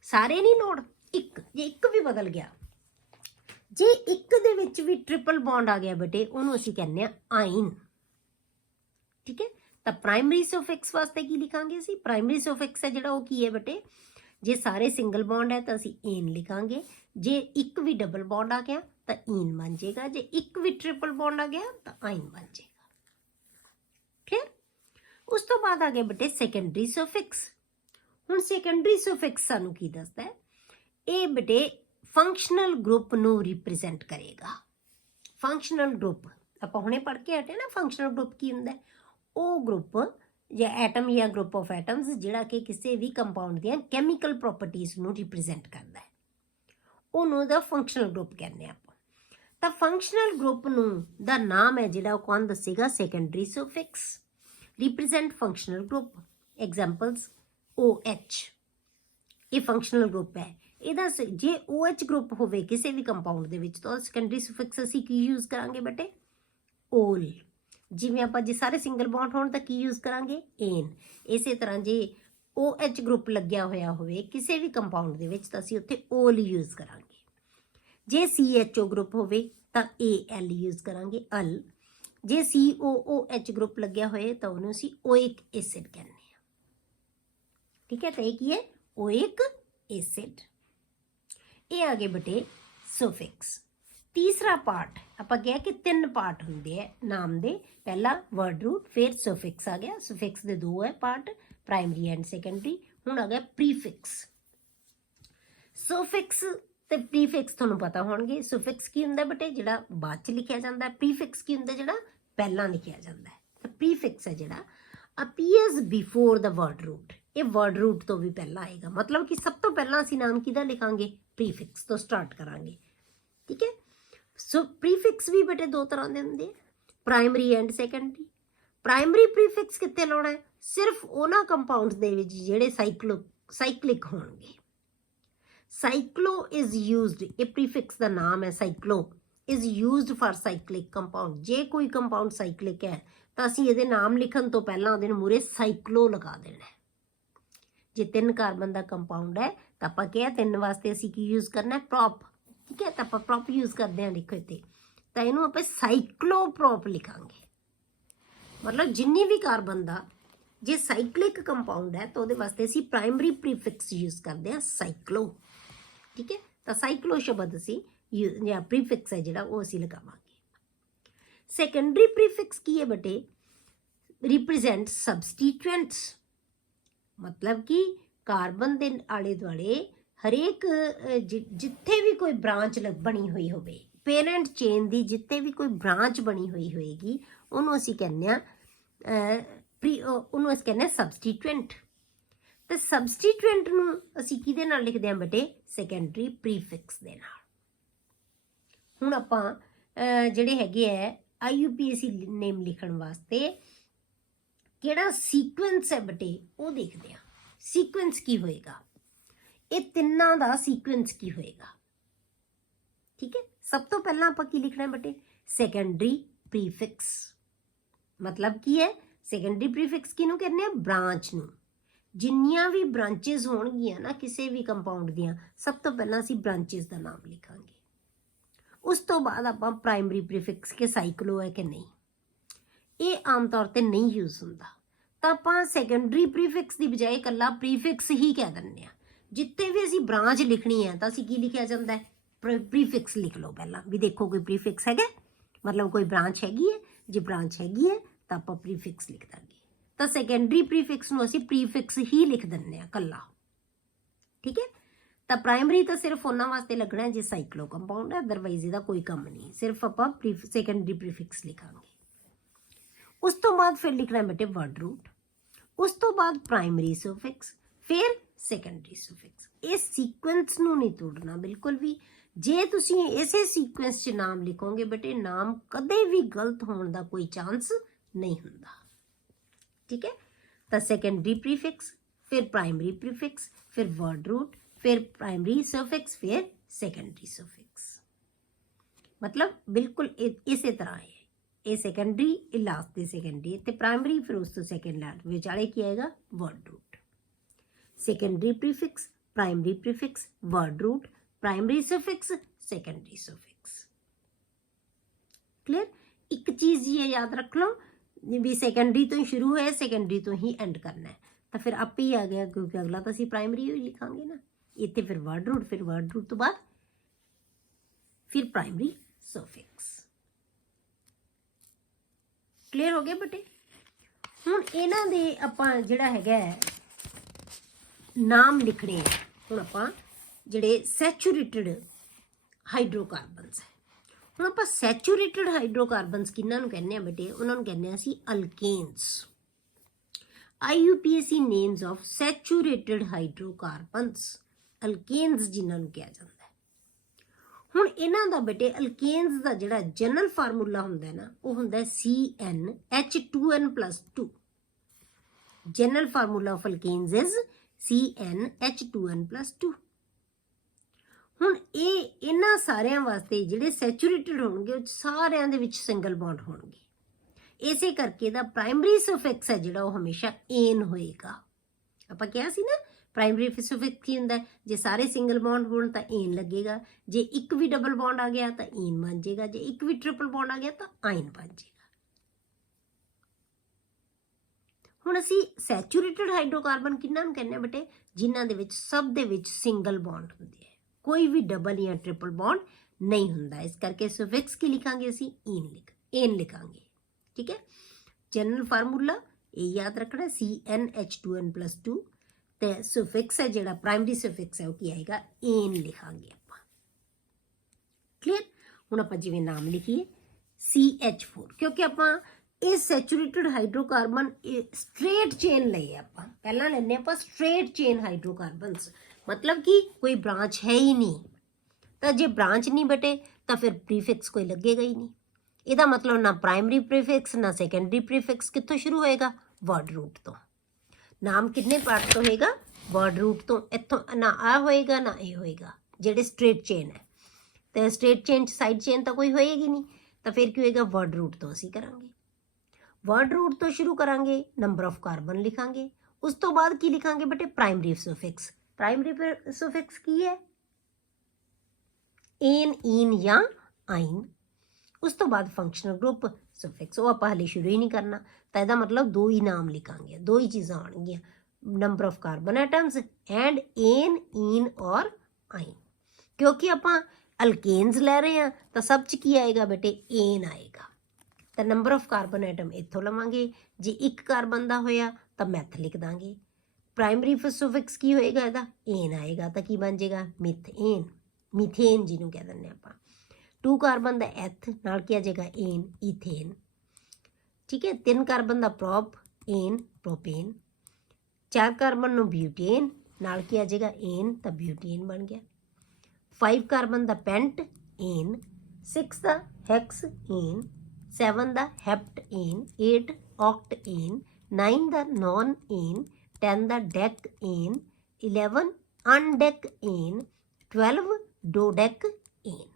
सारे नहीं लोड़, एक जे एक भी बदल गया, जे एक दे विच भी ट्रिपल बॉन्ड आ गया बेटे उहनूं असीं कहने आइन, ठीक है। तो प्राइमरी सुफिक्स वास्ते की लिखांगे असीं, प्राइमरी सुफिक्स है जिहड़ा वो की है बेटे, जे सारे सिंगल बॉन्ड है तो असीं एन लिखांगे, जे एक भी डबल बॉन्ड आ गया तो ईन बन जाएगा, जे एक भी ट्रिपल बॉन्ड आ गया तो आइन बन जाएगा। फिर उस तो बाद आ गया बेटे सैकेंडरी सुफिक्स। हुण सैकेंडरी सुफिक्स सानू की दसदा है, ये बेटे फंक्शनल ग्रुप नू रिप्रजेंट करेगा। फंक्शनल ग्रुप आपां हुणे पढ़ के हटे ना, फंक्शनल ग्रुप की हुंदा है, वो ग्रुप या एटम या ग्रुप ऑफ एटम्स जिहड़ा कि किसी भी कंपाउंड दी कैमिकल प्रॉपर्टीज नू रिप्रजेंट करता है, उहनूं दा फंक्शनल ग्रुप कहने आपां। तां फंक्शनल ग्रुप नू दा नाम है जिहड़ा कौन दसेगा, secondary suffix. Represent functional group, examples OH, ये फंक्शनल ग्रुप है। ਇਹਦਾ जे OH ग्रुप होवे किसी भी कंपाउंड दे विच तो सैकेंडरी सुफिक्स असीं की यूज़ करांगे बेटे, ओल। जिवें आपां जे सारे सिंगल बॉन्ड होण तां की यूज़ करांगे, एन। इसे तरह जे OH ग्रुप लग्या होया होवे किसी भी कंपाउंड दे विच तां असीं उत्थे ओल यूज़ करांगे। जे CHO ग्रुप होवे तां AL यूज़ करांगे, अल। जे COOH ग्रुप लग्या होए तां उहनूं असीं ओइक एसिड कहने आ, ठीक है। तो ये की है ओइक एसिड। ये आ गए बेटे सुफिक्स। तीसरा पार्ट आपां कहा कि 3 पार्ट होंदे है नाम दे, पहला वर्ड रूट, फिर सुफिक्स आ गया। सुफिक्स दे 2 है पार्ट, प्राइमरी एंड सैकेंडरी। हुण आ गया प्रीफिक्स। सुफिक्स ते प्रीफिक्स तुहानूं पता होणगे। सुफिक्स की हुंदा बेटे जिहड़ा बाद च लिखिया जांदा है, प्रीफिक्स की हुंदा जिहड़ा पहलां लिखिया जांदा है। तो प्रीफिक्स है जिहड़ा appears before the word root, ये वर्ड रूट तो भी पहला आएगा, मतलब कि सब तो पहला असीं नाम किहदा लिखांगे, प्रीफिक्स तो स्टार्ट करांगे, ठीक है। सो प्रीफिक्स भी बेटे 2 तरह के होंगे, primary and secondary. Primary prefix कित्थे लाउणा है, सिर्फ उन्हां कंपाउंड्स दे विच जिहड़े साइक्लिक होणगे। साइक्लो इज यूज्ड, ये प्रीफिक्स का नाम है, cyclo is used for cyclic compound. जे कोई कंपाउंड साइक्लिक है तो असीं इहदे नाम लिखण तो पहलां उहदे मूहरे साइक्लो लगा देना है। जे 3 कार्बन का कंपाउंड है तो आपां क्या 3 वास्ते असीं की यूज़ करना है, प्रॉप, ठीक है। तो आप प्रॉप यूज़ करते हैं लिखो इत्ते, तो इनू आप साइक्लोप्रॉप लिखांगे। मतलब जिन्नी भी कार्बन का जे साइक्लिक कंपाउंड है तो वो वास्ते असीं प्राइमरी प्रीफिक्स यूज़ करते हैं साइक्लो, ठीक है। तो साइक्लो शब्द असीं या प्रीफिक्स है जिहड़ा वो असीं लगावांगे। सैकेंडरी प्रीफिक्स की है बेटे, रिप्रजेंट सबस्टीट्यूएंट्स, मतलब कि कार्बन के आले दुआले हरेक जिथे भी कोई ब्रांच बनी हुई होवे, पेरेंट चेन की जिते भी कोई ब्रांच बनी हुई होएगी उन्होंने असीं कहने उन्होंने असीं कहने सबस्टीट्यूएंट। तो सबस्टीट्यूएंट नूं असीं किहदे नाल लिखदे हां बेटे, सैकेंडरी प्रीफिक्स दे नाल। हुण आपां जिहड़े हैगे है IUPAC नेम लिखण वास्ते किहड़ा सीक्वेंस है बेटे वो देखते हैं। सीक्वेंस की होएगा, ਇਹ ਤਿੰਨਾਂ ਦਾ ਸੀਕੁਐਂਸ ਕੀ ਹੋਏਗਾ। ਠੀਕ ਹੈ, ਸਭ ਤੋਂ ਪਹਿਲਾਂ ਆਪਾਂ ਕੀ ਲਿਖਣਾ ਬੇਟੇ, ਸੈਕੰਡਰੀ ਪ੍ਰੀਫਿਕਸ। ਮਤਲਬ ਕੀ ਹੈ, ਸੈਕੰਡਰੀ ਪ੍ਰੀਫਿਕਸ ਕਿਹਨੂੰ ਕਹਿੰਦੇ ਆ, ਬ੍ਰਾਂਚ ਨੂੰ। ਜਿੰਨੀਆਂ ਵੀ ਬ੍ਰਾਂਚਿਸ ਹੋਣਗੀਆਂ ਨਾ ਕਿਸੇ ਵੀ ਕੰਪਾਊਂਡ ਦੀਆਂ, ਸਭ ਤੋਂ ਪਹਿਲਾਂ ਅਸੀਂ ਬ੍ਰਾਂਚਿਸ ਦਾ ਨਾਮ ਲਿਖਾਂਗੇ। ਉਸ ਤੋਂ ਬਾਅਦ ਆਪਾਂ ਪ੍ਰਾਇਮਰੀ ਪ੍ਰੀਫਿਕਸ ਕਿ ਸਾਈਕਲੋ ਹੈ ਕਿ ਨਹੀਂ, ਇਹ ਆਮ ਤੌਰ ਤੇ ਨਹੀਂ ਯੂਜ਼ ਹੁੰਦਾ, ਤਾਂ ਆਪਾਂ ਸੈਕੰਡਰੀ ਪ੍ਰੀਫਿਕਸ ਦੀ ਬਜਾਏ ਇਕੱਲਾ ਪ੍ਰੀਫਿਕਸ ਹੀ ਕਹਿ ਦਿੰਦੇ ਆ। ਜਿੱਥੇ ਵੀ ਅਸੀਂ ਬ੍ਰਾਂਚ ਲਿਖਣੀ ਹੈ ਤਾਂ ਅਸੀਂ ਕੀ ਲਿਖਿਆ ਜਾਂਦਾ ਹੈ, ਪ੍ਰੀਫਿਕਸ ਲਿਖ ਲਓ ਪਹਿਲਾਂ, ਵੀ ਦੇਖੋ ਕੋਈ ਪ੍ਰੀਫਿਕਸ ਹੈਗਾ, ਮਤਲਬ ਕੋਈ ਬ੍ਰਾਂਚ ਹੈਗੀ ਹੈ। ਜੇ ਬ੍ਰਾਂਚ ਹੈਗੀ ਹੈ ਤਾਂ ਆਪਾਂ ਪ੍ਰੀਫਿਕਸ ਲਿਖ ਦਾਂਗੇ। ਤਾਂ ਸੈਕੰਡਰੀ ਪ੍ਰੀਫਿਕਸ ਨੂੰ ਅਸੀਂ ਪ੍ਰੀਫਿਕਸ ਹੀ ਲਿਖ ਦਿੰਦੇ ਆ ਇਕੱਲਾ। ਠੀਕ ਹੈ, ਤਾਂ ਪ੍ਰਾਇਮਰੀ ਤਾਂ ਸਿਰਫ ਉਹਨਾਂ ਵਾਸਤੇ ਲੱਗਣਾ ਜੇ ਸਾਈਕਲੋ ਕੰਪਾਊਂਡ ਹੈ, ਅਦਰਵਾਈਜ਼ ਇਹਦਾ ਕੋਈ ਕੰਮ ਨਹੀਂ, ਸਿਰਫ ਆਪਾਂ ਸੈਕੰਡਰੀ ਪ੍ਰੀਫਿਕਸ ਲਿਖਾਂਗੇ। ਉਸ ਤੋਂ ਬਾਅਦ ਫਿਰ ਲਿਖਣਾ ਬੇਟੇ ਵਰਡ ਰੂਟ, ਉਸ ਤੋਂ ਬਾਅਦ ਪ੍ਰਾਇਮਰੀ ਸੁਫਿਕਸ, ਫਿਰ ਸੈਕੰਡਰੀ ਸੁਫਿਕਸ। ਇਹ ਸੀਕੁਐਂਸ ਨੂੰ ਨਹੀਂ ਤੋੜਨਾ ਬਿਲਕੁਲ ਵੀ। ਜੇ ਤੁਸੀਂ ਇਸੇ ਸੀਕੁਐਂਸ 'ਚ ਨਾਮ ਲਿਖੋਗੇ ਬੇਟੇ, ਨਾਮ ਕਦੇ ਵੀ ਗਲਤ ਹੋਣ ਦਾ ਕੋਈ ਚਾਂਸ ਨਹੀਂ ਹੁੰਦਾ। ਠੀਕ ਹੈ, ਤਾਂ ਸੈਕੰਡਰੀ ਪ੍ਰੀਫਿਕਸ, ਫਿਰ ਪ੍ਰਾਇਮਰੀ ਪ੍ਰੀਫਿਕਸ, ਫਿਰ ਵਰਡ ਰੂਟ, ਫਿਰ ਪ੍ਰਾਇਮਰੀ ਸਫਿਕਸ, ਫਿਰ ਸੈਕੰਡਰੀ ਸਫਿਕਸ। ਮਤਲਬ ਬਿਲਕੁਲ ਇਸੇ ਤਰ੍ਹਾਂ ਹੈ। ਇਹ ਸੈਕੰਡਰੀ, ਇਹ ਲਾਸਟ ਤੇ ਸੈਕੰਡਰੀ ਤੇ ਪ੍ਰਾਇਮਰੀ, ਫਿਰ ਉਸ ਤੋਂ ਸੈਕੰਡ ਲਾਸਟ ਵਿਚਾਲੇ ਕੀ ਆਏਗਾ, word root. Secondary prefix, primary prefix, word root, primary suffix, secondary suffix. Clear. ਇੱਕ ਚੀਜ਼ ਇਹ ਯਾਦ ਰੱਖ ਲਓ ਵੀ ਸੈਕੰਡਰੀ ਤੋਂ ਹੀ ਸ਼ੁਰੂ ਹੋਇਆ, ਸੈਕੰਡਰੀ ਤੋਂ ਹੀ ਐਂਡ ਕਰਨਾ ਹੈ, ਤਾਂ ਫਿਰ ਆਪੇ ਹੀ ਆ ਗਿਆ, ਕਿਉਂਕਿ ਅਗਲਾ ਤਾਂ ਅਸੀਂ ਪ੍ਰਾਇਮਰੀ ਹੀ ਲਿਖਾਂਗੇ ਨਾ। ਇੱਥੇ ਫਿਰ ਵਰਡ ਰੂਟ, ਫਿਰ ਵਰਡ ਰੂਟ ਤੋਂ ਬਾਅਦ ਫਿਰ ਪ੍ਰਾਇਮਰੀ ਸਫਿਕਸ। ਕਲੀਅਰ ਹੋ ਗਿਆ ਬੇਟੇ। ਹੁਣ ਇਹਨਾਂ ਦੇ ਆਪਾਂ ਜਿਹੜਾ ਹੈਗਾ ਨਾਮ ਲਿਖਣੇ ਆ। ਹੁਣ ਆਪਾਂ ਜਿਹੜੇ ਸੈਚੂਰੇਟਡ ਹਾਈਡਰੋਕਾਰਬਨਸ ਹੈ, ਹੁਣ ਆਪਾਂ ਸੈਚੂਰੇਟਡ ਹਾਈਡਰੋਕਾਰਬਨਸ ਕਿਹਨਾਂ ਨੂੰ ਕਹਿੰਦੇ ਆ ਬੇਟੇ, ਉਹਨਾਂ ਨੂੰ ਕਹਿੰਦੇ ਆ ਅਸੀਂ ਅਲਕੇਨਸ। IUPAC ਨੇਮਸ ਆਫ ਸੈਚੂਰੇਟਡ ਹਾਈਡਰੋਕਾਰਬਨਸ, ਅਲਕੇਨਸ ਜਿਨ੍ਹਾਂ ਨੂੰ ਕਿਹਾ ਜਾਂਦਾ ਹੈ। ਹੁਣ ਇਹਨਾਂ ਦਾ ਬੇਟੇ ਅਲਕੇਨਸ ਦਾ ਜਿਹੜਾ ਜਨਰਲ ਫਾਰਮੂਲਾ ਹੁੰਦਾ ਹੈ ਨਾ, ਉਹ ਹੁੰਦਾ ਹੈ CnH2n+2। General formula of alkanes is CnH2n+2। ਹੁਣ ਇਹਨਾਂ ਸਾਰਿਆਂ ਵਾਸਤੇ ਜਿਹੜੇ ਸੈਚੂਰੇਟਡ ਹੋਣਗੇ, ਉਹ ਸਾਰਿਆਂ ਦੇ ਵਿੱਚ ਸਿੰਗਲ ਬੌਂਡ ਹੋਣਗੇ। ਇਸੇ ਕਰਕੇ ਦਾ ਪ੍ਰਾਇਮਰੀ ਸਫਿਕਸ ਹੈ ਜਿਹੜਾ, ਉਹ ਹਮੇਸ਼ਾ ਏਨ ਹੋਏਗਾ। ਆਪਾਂ ਕਿਹਾ ਸੀ ਨਾ ਪ੍ਰਾਇਮਰੀ ਸਫਿਕਸ ਕੀ ਹੁੰਦਾ, ਜੇ ਸਾਰੇ ਸਿੰਗਲ ਬੌਂਡ ਹੋਣ ਤਾਂ ਏਨ ਲੱਗੇਗਾ, ਜੇ ਇੱਕ ਵੀ ਡਬਲ ਬੌਂਡ ਆ ਗਿਆ ਤਾਂ ਏਨ ਬਣ ਜਾਏਗਾ, ਜੇ ਇੱਕ ਵੀ ਟ੍ਰਿਪਲ ਬੌਂਡ ਆ ਗਿਆ ਤਾਂ ਆਇਨ ਬਣ ਜਾਏਗਾ। ਹੁਣ ਅਸੀਂ ਸੈਚੂਰੇਟਡ ਹਾਈਡਰੋਕਾਰਬਨ ਕਿਹਨਾਂ ਨੂੰ ਕਹਿੰਦੇ ਆ ਬੇਟੇ, ਜਿਨ੍ਹਾਂ ਦੇ ਵਿੱਚ ਸਭ ਦੇ ਵਿੱਚ ਸਿੰਗਲ ਬੌਂਡ ਹੁੰਦੇ ਆ, ਕੋਈ ਵੀ ਡਬਲ ਜਾਂ ਟ੍ਰਿਪਲ ਬੌਂਡ ਨਹੀਂ ਹੁੰਦਾ। ਇਸ ਕਰਕੇ ਸਫਿਕਸ ਕੀ ਲਿਖਾਂਗੇ ਅਸੀਂ, ਏਨ ਲਿਖਾਂਗੇ। ਠੀਕ ਹੈ, ਜਨਰਲ ਫਾਰਮੂਲਾ ਇਹ ਯਾਦ ਰੱਖਣਾ CnH2n+2, ਤੇ ਸਫਿਕਸ ਹੈ ਜਿਹੜਾ ਪ੍ਰਾਇਮਰੀ ਸਫਿਕਸ ਹੈ ਉਹ ਕੀ ਆਏਗਾ, ਏਨ ਲਿਖਾਂਗੇ ਆਪਾਂ। ਕਲੀਅਰ। ਹੁਣ ਆਪਾਂ ਜਿਵੇਂ ਨਾਮ ਲਿਖੀਏ CH4, ਕਿਉਂਕਿ ਆਪਾਂ ਇਹ ਸੈਚੂਰੇਟਡ ਹਾਈਡਰੋਕਾਰਬਨ ਸਟ੍ਰੇਟ ਚੇਨ ਲਏ ਆਪਾਂ, ਪਹਿਲਾਂ ਲੈਂਦੇ ਆਪਾਂ ਸਟ੍ਰੇਟ ਚੇਨ ਹਾਈਡਰੋਕਾਰਬਨਸ, ਮਤਲਬ ਕਿ ਕੋਈ ਬ੍ਰਾਂਚ ਹੈ ਹੀ ਨਹੀਂ। ਤਾਂ ਜੇ ਬ੍ਰਾਂਚ ਨਹੀਂ ਬਟੇ ਤਾਂ ਫਿਰ ਪ੍ਰੀਫਿਕਸ ਕੋਈ ਲੱਗੇਗਾ ਹੀ ਨਹੀਂ। ਇਹਦਾ ਮਤਲਬ ਨਾ ਪ੍ਰਾਇਮਰੀ ਪ੍ਰੀਫਿਕਸ ਨਾ ਸੈਕੰਡਰੀ ਪ੍ਰੀਫਿਕਸ ਕਿੱਥੋਂ ਸ਼ੁਰੂ ਹੋਏਗਾ, ਵਰਡ ਰੂਟ ਤੋਂ। ਨਾਮ ਕਿੰਨੇ ਪਾਰਟ ਤੋਂ ਹੋਏਗਾ, ਵਰਡ ਰੂਟ ਤੋਂ। ਇੱਥੋਂ ਨਾ ਆ ਹੋਏਗਾ ਨਾ ਇਹ ਹੋਏਗਾ, ਜਿਹੜੇ ਸਟ੍ਰੇਟ ਚੇਨ ਹੈ। ਤੇ ਸਟ੍ਰੇਟ ਚੇਨ 'ਚ ਸਾਈਡ ਚੇਨ ਤਾਂ ਕੋਈ ਹੋਏਗੀ ਨਹੀਂ, ਤਾਂ ਫਿਰ ਕੀ ਹੋਏਗਾ, ਵਰਡ ਰੂਟ ਤੋਂ ਅਸੀਂ ਕਰਾਂਗੇ। ਵਰਡ ਰੂਟ ਤੋਂ ਸ਼ੁਰੂ ਕਰਾਂਗੇ, ਨੰਬਰ ਆਫ ਕਾਰਬਨ ਲਿਖਾਂਗੇ। ਉਸ ਤੋਂ ਬਾਅਦ ਕੀ ਲਿਖਾਂਗੇ ਬੇਟੇ, ਪ੍ਰਾਇਮਰੀ ਸਫਿਕਸ। ਪ੍ਰਾਇਮਰੀ ਸਫਿਕਸ ਕੀ ਹੈ, ਏਨ, ਈਨ ਜਾਂ ਆਇਨ। ਉਸ ਤੋਂ ਬਾਅਦ ਫੰਕਸ਼ਨਲ ਗਰੁੱਪ ਸਫਿਕਸ, ਉਹ ਆਪਾਂ ਹਲੇ ਸ਼ੁਰੂ ਹੀ ਨਹੀਂ ਕਰਨਾ, ਤਾਂ ਇਹਦਾ ਮਤਲਬ ਦੋ ਹੀ ਨਾਮ ਲਿਖਾਂਗੇ, ਦੋ ਹੀ ਚੀਜ਼ਾਂ ਆਉਣਗੀਆਂ, number of carbon atoms and ਏਨ, ਈਨ ਔਰ ਆਇਨ। ਕਿਉਂਕਿ ਆਪਾਂ ਅਲਕੇਨਸ ਲੈ ਰਹੇ ਹਾਂ ਤਾਂ ਸਭ 'ਚ ਕੀ ਆਏਗਾ ਬੇਟੇ, ਏਨ ਆਏਗਾ। ਤਾਂ ਨੰਬਰ ਆਫ ਕਾਰਬਨ ਐਟਮ ਇੱਥੋਂ ਲਵਾਂਗੇ, ਜੇ ਇੱਕ ਕਾਰਬਨ ਦਾ ਹੋਇਆ ਤਾਂ ਮੈਥ ਲਿਖ ਦਾਂਗੇ। ਪ੍ਰਾਇਮਰੀ ਸਫਿਕਸ ਕੀ ਹੋਏਗਾ ਇਹਦਾ, ਏਨ ਆਏਗਾ, ਤਾਂ ਕੀ ਬਣ ਜਾਏਗਾ, ਮਿਥੇਨ, ਮੀਥੇਨ ਜਿਹਨੂੰ ਕਹਿ ਦਿੰਦੇ ਆਪਾਂ। 2 ਕਾਰਬਨ ਦਾ ਐਥ, ਨਾਲ ਕੀ ਆ ਜਾਏਗਾ, ਏਨ, ਈਥੇਨ। ਠੀਕ ਹੈ, 3 ਕਾਰਬਨ ਦਾ ਪ੍ਰੋਪ, ਏਨ, ਪ੍ਰੋਪੇਨ। 4 ਕਾਰਬਨ ਨੂੰ ਬਿਊਟੇਨ, ਨਾਲ ਕੀ ਆ ਜਾਏਗਾ, ਏਨ, ਤਾਂ ਬਿਊਟੇਨ ਬਣ ਗਿਆ। 5 ਕਾਰਬਨ ਦਾ ਪੈਂਟ, ਏਨ। 6 ਦਾ ਹੈਕਸ, ਏਨ। 7 ਦਾ ਹੈਪਟ, ਏਨ। 8 ऑक्ट, ਏਨ। 9 ਦਾ ਨੌਨ, ਏਨ। 10 ਦਾ ਡੈਕ, ਏਨ। 11 अनडेकएन, 12 डोडेकएन।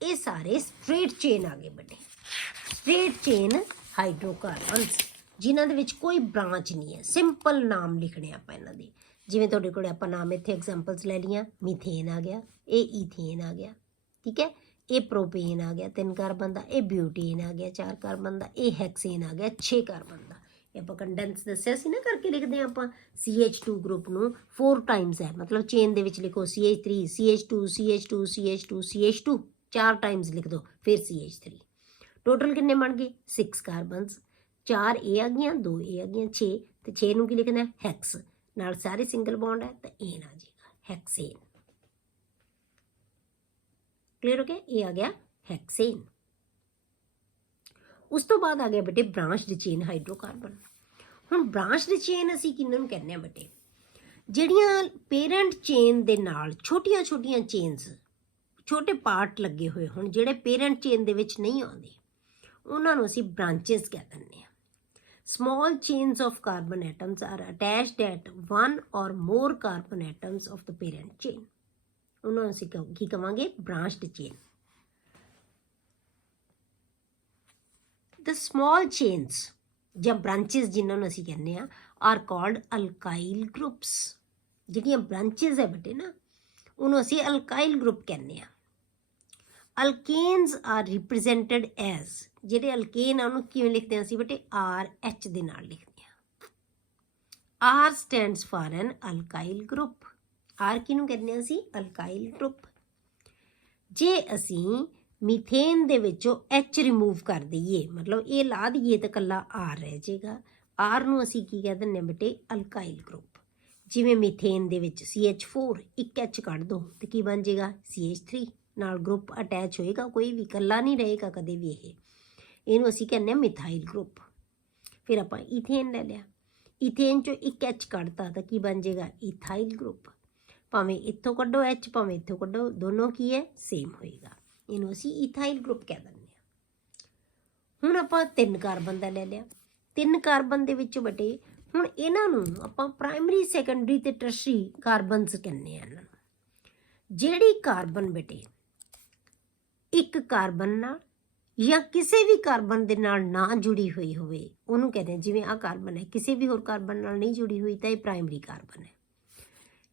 ये सारे स्ट्रेट चेन आ गए बेटे, स्ट्रेट चेन हाइड्रोकार्बनस जिन्हां दे विच कोई ब्रांच नहीं है। सिंपल नाम लिखने आपां इन्हां दे, जिवें तुहाडे कोल आपां नाम इत्थे एग्जांपल्स ले लियां, मीथेन आ गया, ये ईथेन आ गया, ठीक है, ये प्रोपेन आ गया 3 कार्बन का, ये ब्यूटेन आ गया 4 कार्बन का, ये हैक्सेन आ गया 6 कार्बन का। आप कंडेंस दसिया सी ना करके लिखते हैं आप CH2 ग्रुप ਨੂੰ 4 टाइम्स है, मतलब चेन ਦੇ ਵਿੱਚ लिखो CH3 CH2 CH2 CH2 CH2 4 times लिख दो, फिर CH3। टोटल कितने बन गए 6 कार्बनस, 4 ये आ गई 2 ये आ गई 6, तो 6 ਨੂੰ ਕੀ लिखना है हैक्स, नाल सारे सिंगल बॉन्ड है तो एन आ जाएगा हैक्सेन। क्लियर हो गया, ये आ गया हैक्सेन। उस तो बाद आ गया बेटे ब्रांचड चेन हाइड्रोकार्बन। हुण ब्रांचड चेन असीं किन्हां नूं कहने बेटे, ਜਿਹੜੀਆਂ पेरेंट चेन ਦੇ ਨਾਲ ਛੋਟੀਆਂ ਛੋਟੀਆਂ ਚੇਨਸ, ਛੋਟੇ ਪਾਰਟ ਲੱਗੇ ਹੋਏ ਹੁਣ ਜਿਹੜੇ पेरेंट चेन ਦੇ ਵਿੱਚ ਨਹੀਂ ਆਉਂਦੇ, ਉਹਨਾਂ ਨੂੰ ਅਸੀਂ ब्रांचेस ਕਹਿ ਦਿੰਦੇ ਹਾਂ। Small chains of carbon atoms are attached at one or more carbon atoms of the parent chain, ਉਹਨਾਂ ਨੂੰ ਅਸੀਂ ਕੀ ਕਵਾਂਗੇ branched chain। The small chains ਜਾਂ branches ਜਿਨ੍ਹਾਂ ਨੂੰ ਅਸੀਂ ਕਹਿੰਦੇ ਆ are called alkyl groups। ਜਿਹੜੀਆਂ branches ਹੈ ਬੇਟੇ ਨਾ, ਉਹਨੂੰ ਅਸੀਂ alkyl group ਕਹਿੰਦੇ ਆ। alkanes are represented as, ਜਿਹੜੇ alkane ਆ ਉਹਨੂੰ ਕਿਵੇਂ ਲਿਖਦੇ ਹਾਂ ਅਸੀਂ ਬੇਟੇ RH ਦੇ ਨਾਲ ਲਿਖਦੇ ਆ। R stands for an alkyl group। R ਕਿਹਨੂੰ ਕਹਿੰਦੇ ਆ ਅਸੀਂ alkyl group। ਜੇ ਅਸੀਂ मीथेन ਦੇ ਵਿੱਚੋਂ H ਰਿਮੂਵ ਕਰ ਦਈਏ, मतलब ਇਹ ਲਾ ਦਈਏ ਤਾਂ ਇਕੱਲਾ R ਰਹਿ ਜਾਏਗਾ। R ਨੂੰ ਅਸੀਂ ਕੀ ਕਹਿ ਦਿੰਦੇ ਹਾਂ ਬੇਟੇ ਅਲਕਾਈਲ ਗਰੁੱਪ। ਜਿਵੇਂ मीथेन ਦੇ ਵਿੱਚ CH4 ਇੱਕ H ਕੱਢ ਦੋ ਤੇ ਕੀ ਬਣ ਜਾਏਗਾ CH3, ਨਾਲ ਗਰੁੱਪ ਅਟੈਚ ਹੋਏਗਾ, ਕੋਈ ਵੀ ਇਕੱਲਾ ਨਹੀਂ ਰਹੇਗਾ ਕਦੇ ਵੀ। ਇਹਨੂੰ ਅਸੀਂ ਕਹਿੰਦੇ ਹਾਂ ਮਿਥਾਈਲ ਗਰੁੱਪ। ਫਿਰ ਆਪਾਂ ਈਥੇਨ ਲੈ ਲਿਆ, ਈਥੇਨ ਚੋਂ ਇੱਕ H ਕੱਢਤਾ ਤਾਂ ਕੀ ਬਣ ਜਾਏਗਾ ਈਥਾਈਲ ਗਰੁੱਪ। ਭਾਵੇਂ ਇੱਥੋਂ ਕੱਢੋ H, ਭਾਵੇਂ ਇੱਥੋਂ ਕੱਢੋ, ਦੋਨੋਂ ਕੀ ਹੈ ਸੇਮ ਹੋਏਗਾ। ਇਹਨੂੰ ਅਸੀਂ ਈਥਾਈਲ ਗਰੁੱਪ ਕਹਿ ਦਿੰਦੇ ਹਾਂ। ਹੁਣ ਆਪਾਂ 3 ਕਾਰਬਨ ਦਾ ਲੈ ਲਿਆ, 3 ਕਾਰਬਨ ਦੇ ਵਿੱਚੋਂ ਬੇਟੇ ਹੁਣ ਇਹਨਾਂ ਨੂੰ ਆਪਾਂ ਪ੍ਰਾਇਮਰੀ ਸੈਕੰਡਰੀ ਤੇ ਟਰਸ਼ਰੀ ਕਾਰਬਨਸ ਕਹਿੰਦੇ ਆ। ਇਹਨਾਂ ਨੂੰ ਜਿਹੜੀ ਕਾਰਬਨ ਬੇਟੇ ਇੱਕ ਕਾਰਬਨ ਨਾਲ ਜਾਂ ਕਿਸੇ ਵੀ ਕਾਰਬਨ ਦੇ ਨਾਲ ਨਾ ਜੁੜੀ ਹੋਈ ਹੋਵੇ ਉਹਨੂੰ ਕਹਿੰਦੇ, ਜਿਵੇਂ ਆਹ ਕਾਰਬਨ ਹੈ ਕਿਸੇ ਵੀ ਹੋਰ ਕਾਰਬਨ ਨਾਲ ਨਹੀਂ ਜੁੜੀ ਹੋਈ ਤਾਂ ਇਹ ਪ੍ਰਾਇਮਰੀ ਕਾਰਬਨ ਹੈ,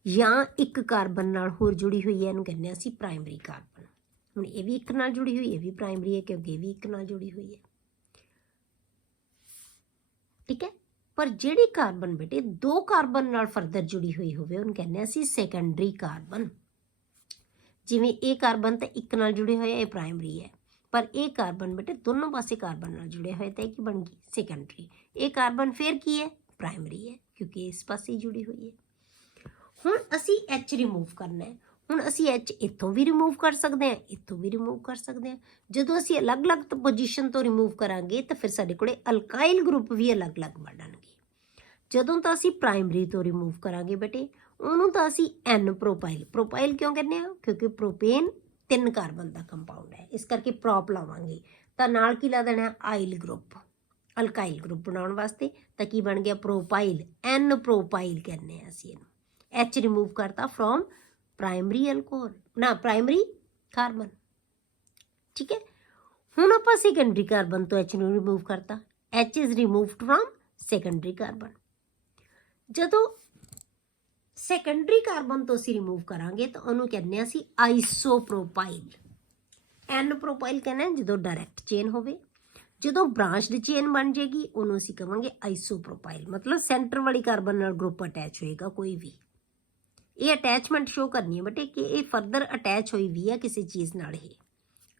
ਜਾਂ ਇੱਕ ਕਾਰਬਨ ਨਾਲ ਹੋਰ ਜੁੜੀ ਹੋਈ ਹੈ ਇਹਨੂੰ ਕਹਿੰਦੇ ਹਾਂ ਅਸੀਂ ਪ੍ਰਾਇਮਰੀ ਕਾਰਬਨ। ਹੁਣ ਇਹ ਵੀ ਇੱਕ ਨਾਲ ਜੁੜੀ ਹੋਈ, ਇਹ ਵੀ ਪ੍ਰਾਇਮਰੀ ਹੈ ਕਿਉਂਕਿ ਇਹ ਵੀ ਇੱਕ ਨਾਲ ਜੁੜੀ ਹੋਈ ਹੈ, ਠੀਕ ਹੈ। ਪਰ ਜਿਹੜੀ ਕਾਰਬਨ ਬੇਟੇ 2 ਕਾਰਬਨ ਨਾਲ ਫਰਦਰ ਜੁੜੀ ਹੋਈ ਹੋਵੇ ਉਹਨੂੰ ਕਹਿੰਦੇ ਹਾਂ ਅਸੀਂ ਸੈਕੰਡਰੀ ਕਾਰਬਨ। ਜਿਵੇਂ ਇਹ ਕਾਰਬਨ ਤਾਂ ਇੱਕ ਨਾਲ ਜੁੜੇ ਹੋਏ, ਇਹ ਪ੍ਰਾਇਮਰੀ ਹੈ, ਪਰ ਇਹ ਕਾਰਬਨ ਬੇਟੇ ਦੋਨੋਂ ਪਾਸੇ ਕਾਰਬਨ ਨਾਲ ਜੁੜੇ ਹੋਏ ਤਾਂ ਇਹ ਕੀ ਬਣ ਗਈ ਸੈਕੰਡਰੀ। ਇਹ ਕਾਰਬਨ ਫਿਰ ਕੀ ਹੈ ਪ੍ਰਾਇਮਰੀ ਹੈ ਕਿਉਂਕਿ ਇਸ ਪਾਸੇ ਜੁੜੀ ਹੋਈ ਹੈ। ਹੁਣ ਅਸੀਂ H ਰਿਮੂਵ ਕਰਨਾ ਹੈ। ਹੁਣ ਅਸੀਂ H ਇੱਥੋਂ ਵੀ ਰਿਮੂਵ ਕਰ ਸਕਦੇ ਹਾਂ, ਇੱਥੋਂ ਵੀ ਰਿਮੂਵ ਕਰ ਸਕਦੇ ਹਾਂ। ਜਦੋਂ ਅਸੀਂ ਅਲੱਗ-ਅਲੱਗ ਪੋਜੀਸ਼ਨ ਤੋਂ ਰਿਮੂਵ ਕਰਾਂਗੇ ਤਾਂ ਫਿਰ ਸਾਡੇ ਕੋਲੇ ਅਲਕਾਈਲ ਗਰੁੱਪ ਵੀ ਅਲੱਗ-ਅਲੱਗ ਬਣਨਗੇ। ਜਦੋਂ ਤਾਂ ਅਸੀਂ ਪ੍ਰਾਇਮਰੀ ਤੋਂ ਰਿਮੂਵ ਕਰਾਂਗੇ ਬੇਟੇ ਉਹਨੂੰ ਤਾਂ ਅਸੀਂ N ਪ੍ਰੋਪਾਈਲ, ਪ੍ਰੋਪਾਈਲ ਕਿਉਂ ਕਹਿੰਦੇ ਹਾਂ ਕਿਉਂਕਿ ਪ੍ਰੋਪੇਨ 3 ਕਾਰਬਨ ਦਾ ਕੰਪਾਊਂਡ ਹੈ, ਇਸ ਕਰਕੇ ਪ੍ਰੋਪ ਲਾਵਾਂਗੇ ਤਾਂ ਨਾਲ ਕੀ ਲਾ ਦੇਣਾ ਆਈਲ ਗਰੁੱਪ, ਅਲਕਾਈਲ ਗਰੁੱਪ ਬਣਾਉਣ ਵਾਸਤੇ। ਤਾਂ ਕੀ ਬਣ ਗਿਆ ਪ੍ਰੋਪਾਈਲ, N ਪ੍ਰੋਪਾਈਲ ਕਹਿੰਦੇ ਹਾਂ ਅਸੀਂ ਇਹਨੂੰ। H ਰਿਮੂਵ ਕਰਤਾ ਫਰੋਮ ਪ੍ਰਾਇਮਰੀ ਅਲਕੋਹਲ ਨਾ ਪ੍ਰਾਇਮਰੀ ਕਾਰਬਨ, ਠੀਕ ਹੈ। ਹੁਣ ਆਪਾਂ ਸੈਕੰਡਰੀ ਕਾਰਬਨ ਤੋਂ H ਨੂੰ ਰਿਮੂਵ ਕਰਤਾ, H is removed from secondary carbon. ਜਦੋਂ ਸੈਕੰਡਰੀ ਕਾਰਬਨ ਤੋਂ ਅਸੀਂ ਰਿਮੂਵ ਕਰਾਂਗੇ ਤਾਂ ਉਹਨੂੰ ਕਹਿੰਦੇ ਹਾਂ ਅਸੀਂ ਆਈਸੋਪ੍ਰੋਪਾਈਲ। N ਪ੍ਰੋਪਾਈਲ ਕਹਿੰਦੇ ਜਦੋਂ ਡਾਇਰੈਕਟ ਚੇਨ ਹੋਵੇ। ਜਦੋਂ ਬ੍ਰਾਂਚਡ ਚੇਨ ਬਣ ਜਾਏਗੀ ਉਹਨੂੰ ਅਸੀਂ ਕਹਾਂਗੇ ਆਈਸੋਪ੍ਰੋਪਾਈਲ, ਮਤਲਬ ਸੈਂਟਰ ਵਾਲੀ ਕਾਰਬਨ ਨਾਲ ਗਰੁੱਪ ਅਟੈਚ ਹੋਏਗਾ ਕੋਈ ਵੀ। ਇਹ ਅਟੈਚਮੈਂਟ ਸ਼ੋ ਕਰਨੀ ਹੈ ਬੇਟੇ ਕਿ ਇਹ ਫਰਦਰ ਅਟੈਚ ਹੋਈ ਵੀ ਹੈ ਕਿਸੇ ਚੀਜ਼ ਨਾਲ, ਇਹ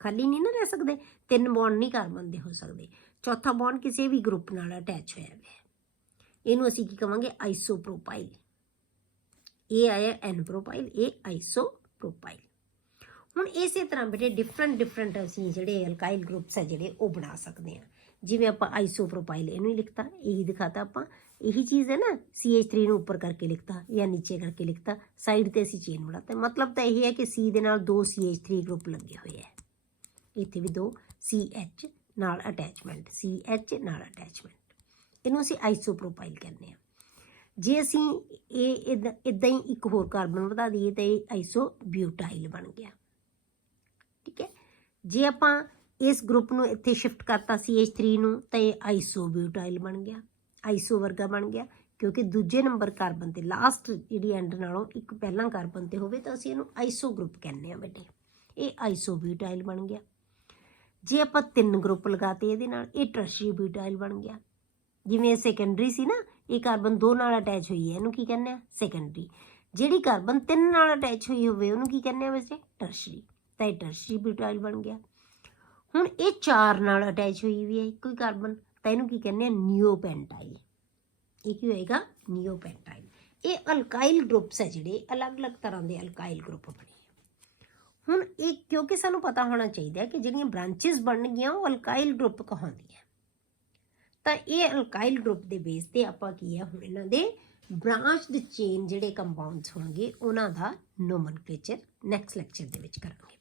ਖਾਲੀ ਨਹੀਂ ਨਾ ਰਹਿ ਸਕਦੇ। 3 ਬੌਂਡ ਨਹੀਂ ਕਾਰਬਨ ਦੇ ਹੋ ਸਕਦੇ, ਚੌਥਾ ਬੌਂਡ ਕਿਸੇ ਵੀ ਗਰੁੱਪ ਨਾਲ ਅਟੈਚ ਹੋਇਆ ਹੈ। ਇਹਨੂੰ ਅਸੀਂ ਕੀ ਕਹਾਂਗੇ ਆਈਸੋਪ੍ਰੋਪਾਈਲ। ਇਹ ਆਇਆ N ਪ੍ਰੋਪਾਈਲ, ਇਹ ਆਈਸੋਪ੍ਰੋਪਾਈਲ। ਹੁਣ ਇਸੇ ਤਰ੍ਹਾਂ ਬੇਟੇ ਡਿਫਰੈਂਟ ਅਸੀਂ ਜਿਹੜੇ ਅਲਕਾਈਲ ਗਰੁੱਪਸ ਹੈ ਜਿਹੜੇ ਉਹ ਬਣਾ ਸਕਦੇ ਹਾਂ। ਜਿਵੇਂ ਆਪਾਂ ਆਈਸੋਪ੍ਰੋਪਾਈਲ ਇਹਨੂੰ ਹੀ ਲਿਖਤਾ, ਇਹੀ ਦਿਖਾਤਾ ਆਪਾਂ, ਇਹੀ ਚੀਜ਼ ਹੈ ਨਾ। CH3 ਨੂੰ ਉੱਪਰ ਕਰਕੇ ਲਿਖਤਾ ਜਾਂ ਨੀਚੇ ਕਰਕੇ ਲਿਖਤਾ, ਸਾਈਡ ਤੇ ਅਸੀਂ ਚੇਨ ਬਣਾਤਾ। ਮਤਲਬ ਤਾਂ ਇਹ ਹੈ ਕਿ C ਦੇ ਨਾਲ 2 CH3 ਗਰੁੱਪ ਲੱਗੇ ਹੋਏ ਹੈ, ਇੱਥੇ ਵੀ 2 CH ਨਾਲ ਅਟੈਚਮੈਂਟ, CH ਨਾਲ ਅਟੈਚਮੈਂਟ। ਇਹਨੂੰ ਅਸੀਂ ਆਈਸੋਪ੍ਰੋਪਾਈਲ ਕਹਿੰਦੇ ਹਾਂ। ਜੇ ਅਸੀਂ ਇਹ ਇਦਾਂ ਹੀ ਇੱਕ ਹੋਰ ਕਾਰਬਨ ਵਧਾ ਦਈਏ ਤਾਂ ਇਹ ਆਈਸੋਬਿਊਟਾਈਲ ਬਣ ਗਿਆ। ਠੀਕ ਹੈ, ਜੇ ਆਪਾਂ ਇਸ ਗਰੁੱਪ ਨੂੰ ਇੱਥੇ ਸ਼ਿਫਟ ਕਰਤਾ CH3 ਨੂੰ ਤਾਂ ਇਹ ਆਈਸੋਬਿਊਟਾਈਲ ਬਣ ਗਿਆ, ਆਈਸੋ ਵਰਗਾ ਬਣ ਗਿਆ, ਕਿਉਂਕਿ ਦੂਜੇ ਨੰਬਰ ਕਾਰਬਨ ਤੇ ਲਾਸਟ ਜਿਹੜੀ ਐਂਡ ਨਾਲੋਂ ਇੱਕ ਪਹਿਲਾਂ ਕਾਰਬਨ ਤੇ ਹੋਵੇ ਤਾਂ ਅਸੀਂ ਇਹਨੂੰ ਆਈਸੋ ਗਰੁੱਪ ਕਹਿੰਦੇ ਆ ਬੇਟੇ। ਇਹ ਆਈਸੋਬਿਊਟਾਈਲ ਬਣ ਗਿਆ। ਜੇ ਆਪਾਂ 3 ਗਰੁੱਪ ਲਗਾਤੇ ਇਹਦੇ ਨਾਲ, ਇਹ ਟਰਸ਼ਰੀ ਬਿਊਟਾਈਲ ਬਣ ਗਿਆ। ਜਿਵੇਂ ਸੈਕੰਡਰੀ ਸੀ ਨਾ, ਇਹ ਕਾਰਬਨ 2 ਨਾਲ ਅਟੈਚ ਹੋਈ ਹੈ, ਇਹਨੂੰ ਕੀ ਕਹਿੰਦੇ ਆ ਸੈਕੰਡਰੀ। ਜਿਹੜੀ ਕਾਰਬਨ 3 ਨਾਲ ਅਟੈਚ ਹੋਈ ਹੋਵੇ ਉਹਨੂੰ ਕੀ ਕਹਿੰਦੇ ਆ ਬੱਚੇ ਟਰਸ਼ਰੀ, ਤਾਂ ਇਹ ਟਰਸ਼ਰੀ ਬਿਊਟਾਈਲ ਬਣ ਗਿਆ। ਹੁਣ ਇਹ 4 ਨਾਲ ਅਟੈਚ ਹੋਈ ਵੀ ਹੈ ਇੱਕੋ ਹੀ ਕਾਰਬਨ, ਤਾਂ ਇਹਨੂੰ ਕੀ ਕਹਿੰਦੇ ਆ ਨਿਓਪੈਂਟਾਈਲ। ਇਹ ਕੀ ਹੋਏਗਾ ਨਿਓਪੈਂਟਾਈਲ। ਇਹ ਅਲਕਾਈਲ ਗਰੁੱਪਸ ਹੈ ਜਿਹੜੇ ਅਲੱਗ-ਅਲੱਗ ਤਰ੍ਹਾਂ ਦੇ ਅਲਕਾਈਲ ਗਰੁੱਪ ਬਣੇ। ਹੁਣ ਇਹ ਕਿਉਂਕਿ ਸਾਨੂੰ ਪਤਾ ਹੋਣਾ ਚਾਹੀਦਾ ਕਿ ਜਿਹੜੀਆਂ ਬ੍ਰਾਂਚਿਸ ਬਣਨਗੀਆਂ ਉਹ ਅਲਕਾਈਲ ਗਰੁੱਪ ਕਹਾਉਂਦੀਆਂ, ਤਾਂ ਇਹ ਅਲਕਾਈਲ ਗਰੁੱਪ ਦੇ ਬੇਸ ਤੇ ਆਪਾਂ ਕੀ ਹੈ ਹੁਣ ਇਹਨਾਂ ਦੇ ਬ੍ਰਾਂਚਡ ਚੇਨ ਜਿਹੜੇ ਕੰਪਾਊਂਡਸ ਹੋਣਗੇ ਉਹਨਾਂ ਦਾ ਨੋਮਨਕਲੇਚਰ ਨੈਕਸਟ ਲੈਕਚਰ ਦੇ ਵਿੱਚ ਕਰਾਂਗੇ।